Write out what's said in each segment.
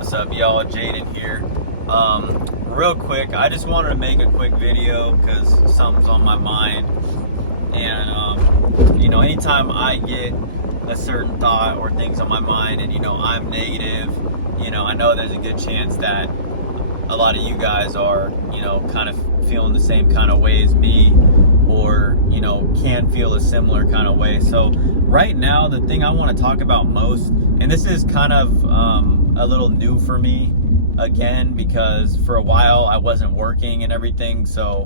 What's up, y'all? Jaden here. Real quick, I just wanted to make a quick video because something's on my mind. And, anytime I get a certain thought or things on my mind and, I'm negative, I know there's a good chance that a lot of you guys are, kind of feeling the same kind of way as me, or, can feel a similar kind of way. So right now, the thing I want to talk about most, and this is kind of a little new for me again, because for a while I wasn't working and everything, so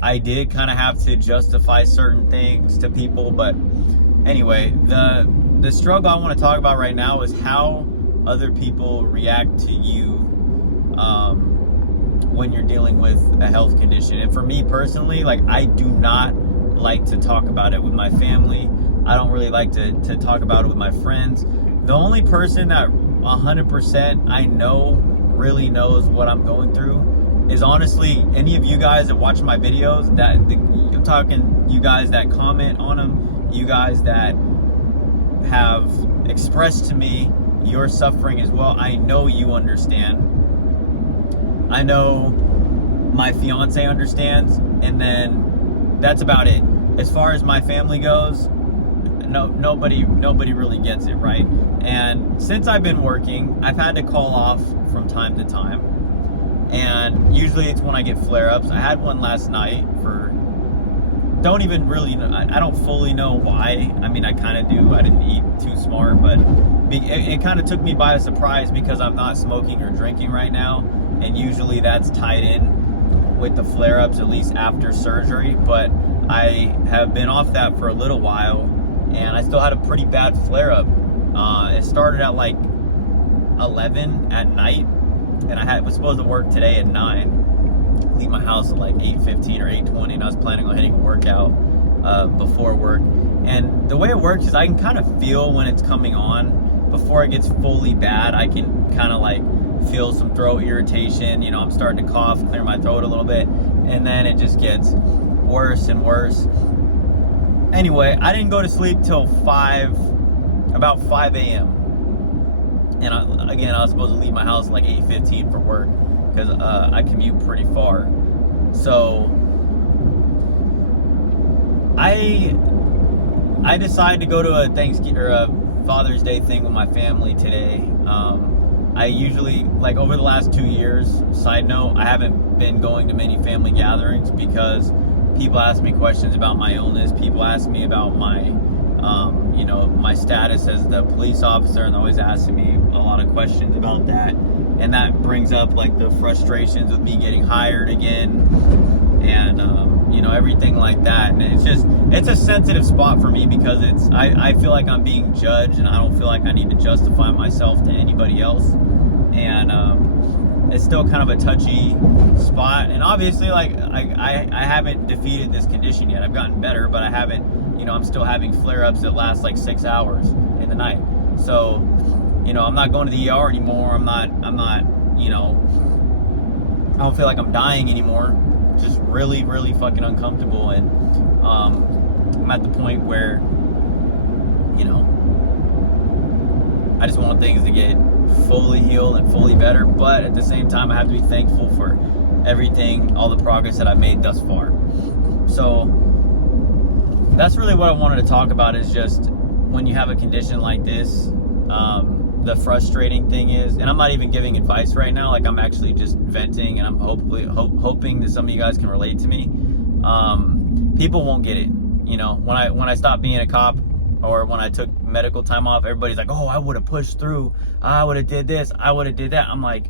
I did kind of have to justify certain things to people. But anyway, the struggle I want to talk about right now is how other people react to you when you're dealing with a health condition. And for me personally, like, I do not like to talk about it with my family. I don't really like to talk about it with my friends. The only person that 100% I know really knows what I'm going through is honestly any of you guys that watch my videos. I'm talking you guys that comment on them, you guys that have expressed to me your suffering as well. I know you understand. I know my fiance understands, and then that's about it. As far as my family goes, nobody really gets it, right? And since I've been working, I've had to call off from time to time, and usually it's when I get flare-ups. I had one last night don't even really know, I don't fully know why. I mean, I kind of do. I didn't eat too smart, but it kind of took me by surprise because I'm not smoking or drinking right now, and usually that's tied in with the flare-ups, at least after surgery. But I have been off that for a little while, and I still had a pretty bad flare-up. It started at like 11 at night, and I was supposed to work today at 9. Leave my house at like 8:15 or 8:20, and I was planning on hitting a workout before work. And the way it works is I can kind of feel when it's coming on before it gets fully bad. I can kind of like feel some throat irritation. I'm starting to cough, clear my throat a little bit, and then it just gets worse and worse. Anyway, I didn't go to sleep till about 5 a.m. And I was supposed to leave my house at like 8:15 for work, because I commute pretty far. So I decided to go to a Thanksgiving or a Father's Day thing with my family today. I usually, like, over the last 2 years, side note, I haven't been going to many family gatherings because people ask me questions about my illness. People ask me about my my status as the police officer, and they're always asking me a lot of questions about that. And that brings up like the frustrations with me getting hired again, and everything like that. And it's a sensitive spot for me because I feel like I'm being judged, and I don't feel like I need to justify myself to anybody else. And it's still kind of a touchy spot. And obviously, like, I haven't defeated this condition yet. I've gotten better, but I haven't. I'm still having flare-ups that last like 6 hours in the night. So I'm not going to the ER anymore. I'm not, I don't feel like I'm dying anymore. Just really, really fucking uncomfortable. And I'm at the point where, I just want things to get fully healed and fully better. But at the same time, I have to be thankful for everything, all the progress that I've made thus far. So that's really what I wanted to talk about, is just when you have a condition like this, the frustrating thing is, and I'm not even giving advice right now, like, I'm actually just venting, and I'm hoping that some of you guys can relate to me. People won't get it. When I stopped being a cop, or when I took medical time off, everybody's like, oh, I would have pushed through, I would have did this, I would have did that. I'm like,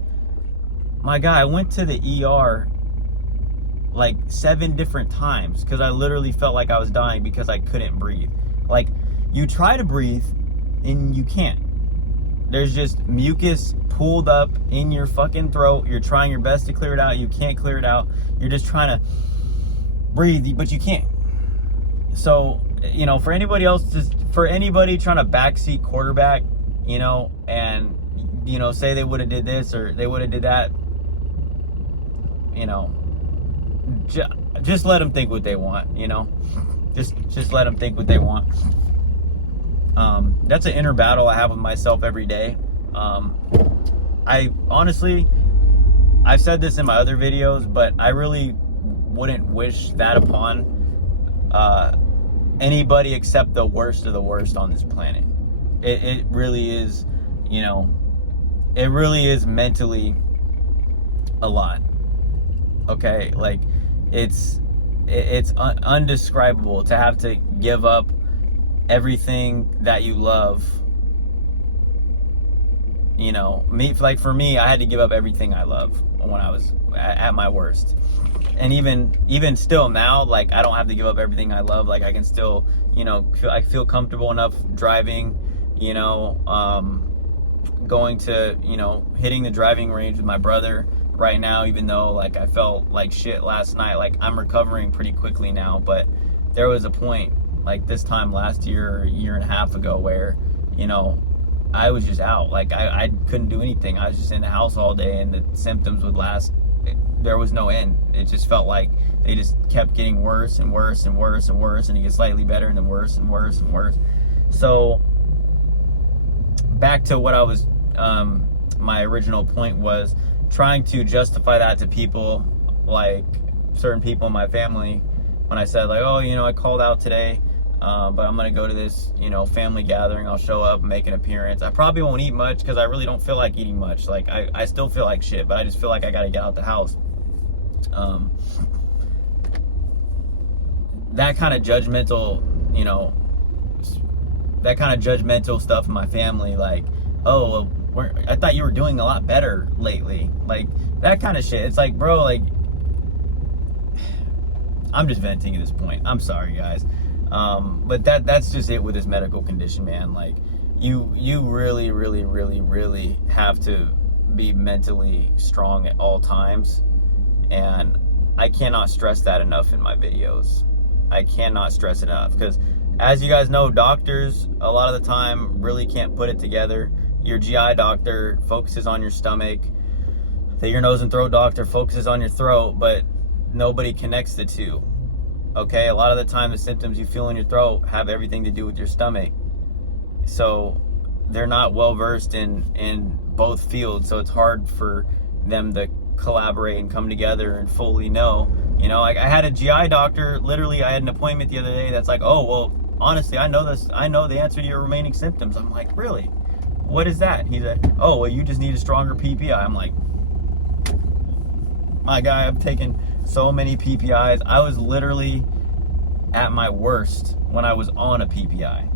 my guy, I went to the ER like 7 different times because I literally felt like I was dying because I couldn't breathe. Like, you try to breathe and you can't. There's just mucus pooled up in your fucking throat. You're trying your best to clear it out. You can't clear it out. You're just trying to breathe, but you can't. So, for anybody else, for anybody trying to backseat quarterback, and, say they would have did this or they would have did that, just let them think what they want, just let them think what they want. That's an inner battle I have with myself every day. I honestly, I've said this in my other videos, but I really wouldn't wish that upon anybody except the worst of the worst on this planet. It really is, you know, it really is mentally a lot. Okay, like it's undescribable to have to give up everything that you love. You know, for me, I had to give up everything I love when I was at my worst. And even still now, like, I don't have to give up everything I love. Like, I can still, you know, I feel comfortable enough driving, you know, going to, you know, hitting the driving range with my brother right now, even though, like, I felt like shit last night. Like, I'm recovering pretty quickly now, but there was a point, like this time last year or a year and a half ago, where, you know, I was just out. Like, I couldn't do anything. I was just in the house all day, and the symptoms would last. There was no end. It just felt like they just kept getting worse and worse and worse and worse, and it gets slightly better and then worse and worse and worse. So back to what I was, my original point was trying to justify that to people, like certain people in my family, when I said, like, oh, you know, I called out today, but I'm gonna go to this, you know, family gathering. I'll show up, make an appearance. I probably won't eat much because I really don't feel like eating much. Like, I still feel like shit, but I just feel like I gotta get out the house. That kind of judgmental, you know, that kind of judgmental stuff in my family, like, oh, well, I thought you were doing a lot better lately. Like, that kind of shit. It's like, bro, like, I'm just venting at this point. I'm sorry, guys. But that's just it with this medical condition, man. Like, you really, really, really, really have to be mentally strong at all times. And I cannot stress that enough in my videos. I cannot stress it enough, because as you guys know, doctors a lot of the time really can't put it together. Your GI doctor focuses on your stomach. The ear, nose, and throat doctor focuses on your throat, but nobody connects the two. Okay, a lot of the time the symptoms you feel in your throat have everything to do with your stomach. So they're not well versed in both fields, so it's hard for them to collaborate and come together and fully know. You know, like, I had a GI doctor, literally, I had an appointment the other day that's like, oh, well, honestly, I know the answer to your remaining symptoms. I'm like, really? What is that? He's like, oh, well, you just need a stronger PPI. I'm like, my guy, I've taken so many PPIs. I was literally at my worst when I was on a PPI.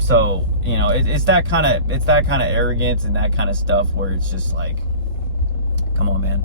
So, you know, it's that kind of arrogance and that kind of stuff where it's just like, come on, man.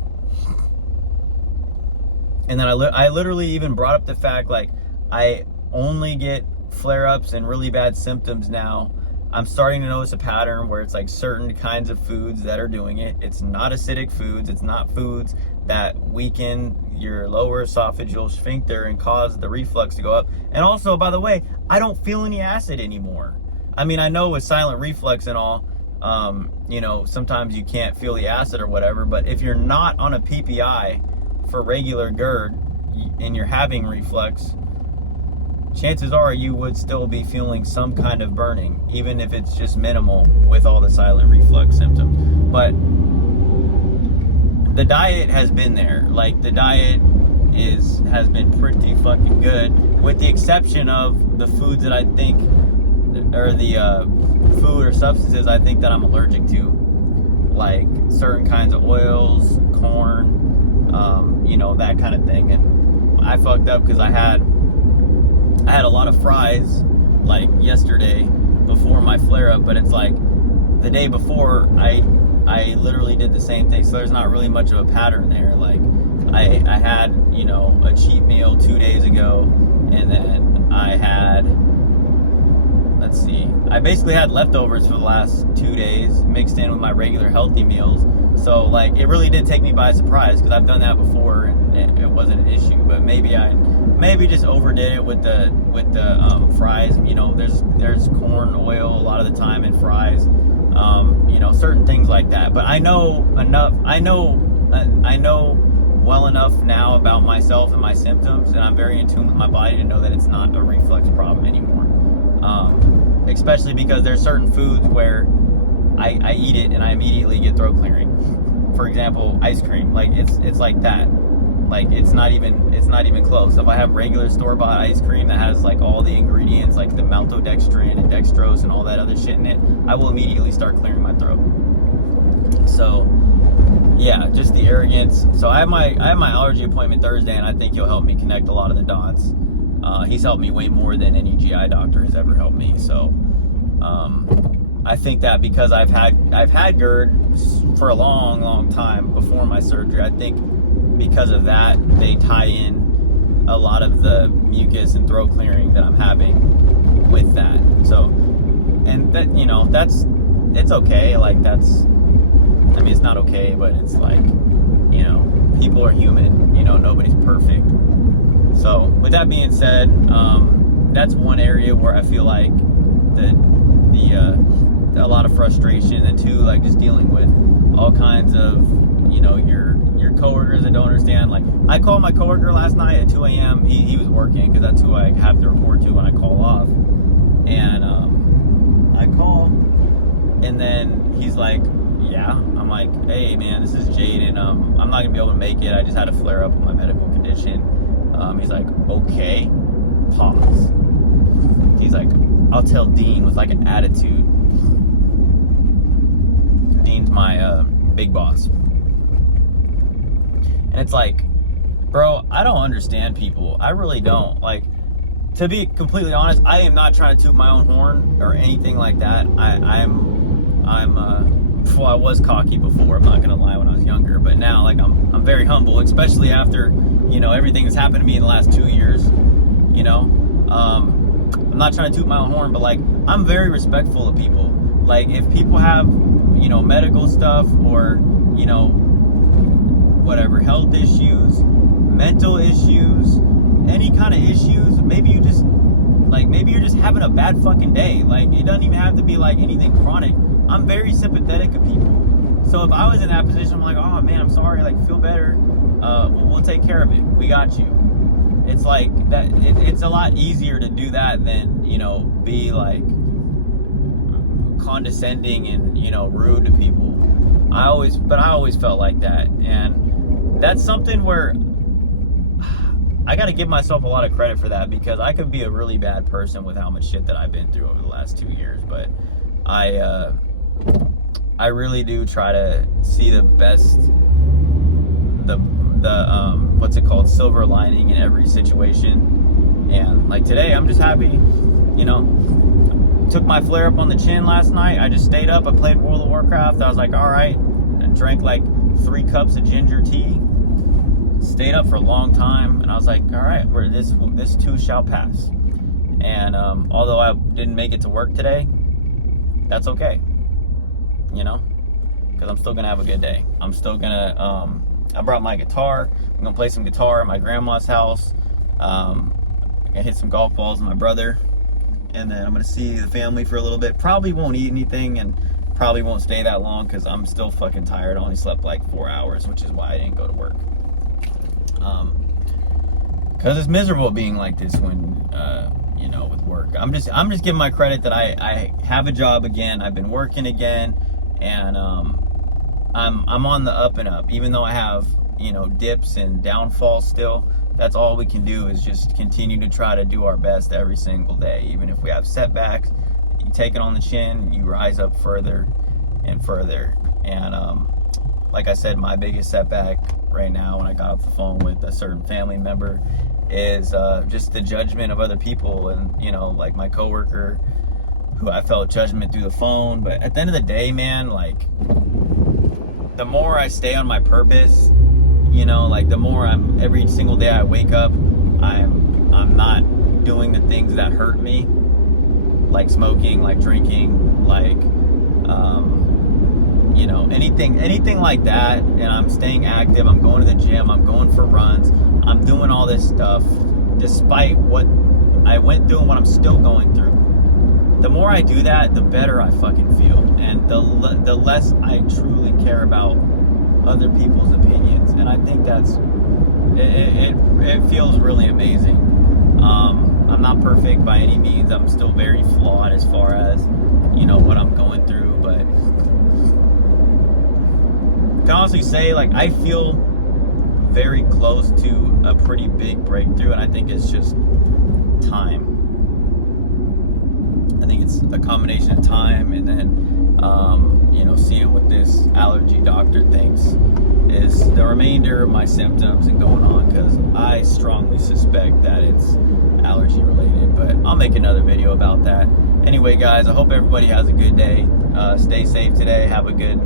And then I literally even brought up the fact, like, I only get flare-ups and really bad symptoms now. I'm starting to notice a pattern where it's like certain kinds of foods that are doing it. It's not acidic foods. It's not foods that weaken your lower esophageal sphincter and cause the reflux to go up. And also, by the way, I don't feel any acid anymore. I mean, I know with silent reflux and all, you know, sometimes you can't feel the acid or whatever, but if you're not on a PPI for regular GERD and you're having reflux, chances are you would still be feeling some kind of burning, even if it's just minimal with all the silent reflux symptoms. But the diet has been there. Like, the diet has been pretty fucking good, with the exception of the foods that I think, or the food or substances I think that I'm allergic to, like certain kinds of oils, corn, you know, that kind of thing. And I fucked up because I had a lot of fries, like, yesterday before my flare-up, but it's like the day before I literally did the same thing. So there's not really much of a pattern there. Like, I had, you know, a cheat meal 2 days ago, and then I had, let's see, I basically had leftovers for the last 2 days mixed in with my regular healthy meals. So, like, it really did take me by surprise, because I've done that before and it wasn't an issue. But maybe just overdid it with the fries. You know, there's corn oil a lot of the time in fries. You know, certain things like that. But I know enough. I know well enough now about myself and my symptoms, and I'm very in tune with my body to know that it's not a reflux problem anymore. Especially because there's certain foods where I eat it and I immediately get throat clearing. For example, ice cream, like it's like that. Like it's not even close. If I have regular store-bought ice cream that has like all the ingredients, like the maltodextrin and dextrose and all that other shit in it, I will immediately start clearing my throat. So yeah, just the arrogance. So I have my allergy appointment Thursday, and I think he'll help me connect a lot of the dots. He's helped me way more than any GI doctor has ever helped me. So I think that because I've had GERD for a long time before my surgery, I think because of that they tie in a lot of the mucus and throat clearing that I'm having with that. So, and that, you know, it's okay. Like I mean, it's not okay, but it's like, you know, people are human, you know, nobody's perfect. So with that being said, that's one area where I feel like a lot of frustration, and two, like just dealing with all kinds of, you know, your coworkers that don't understand. Like I called my coworker last night at 2 a.m. He was working, because that's who I have to report to when I call off. And I call, and then he's like, yeah. I'm like, hey man, this is Jaden. I'm not gonna be able to make it. I just had a flare up of my medical condition. He's like, okay. Pause. He's like, I'll tell Dean, with like an attitude. Dean's my big boss. And it's like, bro, I don't understand people. I really don't. Like, to be completely honest, I am not trying to toot my own horn or anything like that. Well, I was cocky before, I'm not gonna lie, when I was younger, but now, like, I'm very humble, especially after, you know, everything that's happened to me in the last 2 years, you know. I'm not trying to toot my own horn, but like, I'm very respectful of people. Like, if people have, you know, medical stuff, or, you know, whatever, health issues, mental issues, any kind of issues, maybe you're just having a bad fucking day. Like, it doesn't even have to be like anything chronic. I'm very sympathetic of people. So if I was in that position, I'm like, oh man, I'm sorry, like, feel better. We'll take care of it. We got you. It's like that. It's a lot easier to do that than, you know, be like condescending and, you know, rude to people. I always felt like that, and that's something where I got to give myself a lot of credit for that, because I could be a really bad person with how much shit that I've been through over the last 2 years. But I really do try to see the best, the what's it called, silver lining in every situation. And like today, I'm just happy, you know. Took my flare up on the chin last night. I just stayed up. I played World of Warcraft. I was like, all right. I drank like 3 cups of ginger tea. Stayed up for a long time, and I was like, all right, this too shall pass. And although I didn't make it to work today, that's okay, you know, because I'm still gonna have a good day. I'm still gonna I brought my guitar. I'm gonna play some guitar at my grandma's house. I'm gonna hit some golf balls with my brother, and then I'm gonna see the family for a little bit. Probably won't eat anything, and probably won't stay that long, because I'm still fucking tired. I only slept like 4 hours, which is why I didn't go to work. Because it's miserable being like this when you know, with work. I'm just giving my credit that I have a job again. I've been working again, and I'm on the up and up. Even though I have, you know, dips and downfalls still, that's all we can do, is just continue to try to do our best every single day. Even if we have setbacks, you take it on the chin, you rise up further and further. And like I said, my biggest setback right now, when I got off the phone with a certain family member, is just the judgment of other people. And, you know, like my coworker, who I felt judgment through the phone. But at the end of the day, man, like, the more I stay on my purpose, you know, like, the more every single day I wake up, I'm not doing the things that hurt me, like smoking, like drinking, like you know, anything like that. And I'm staying active. I'm going to the gym. I'm going for runs. I'm doing all this stuff despite what I went through and what I'm still going through. The more I do that, the better I fucking feel, and the less I truly care about other people's opinions. And I think it feels really amazing. I'm not perfect by any means. I'm still very flawed as far as, you know, what I'm going through, but can honestly say, like, I feel very close to a pretty big breakthrough, and I think it's just time. I think it's a combination of time, and then seeing what this allergy doctor thinks is the remainder of my symptoms and going on, because I strongly suspect that it's allergy related, but I'll make another video about that. Anyway, guys, I hope everybody has a good day. Stay safe today. Have a good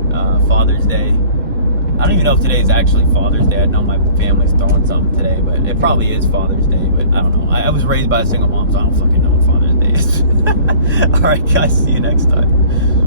Father's Day. I don't even know if today is actually Father's Day. I know my family's throwing something today, but it probably is Father's Day, but I don't know. I was raised by a single mom, so I don't fucking know what Father's Day is. All right, guys, see you next time.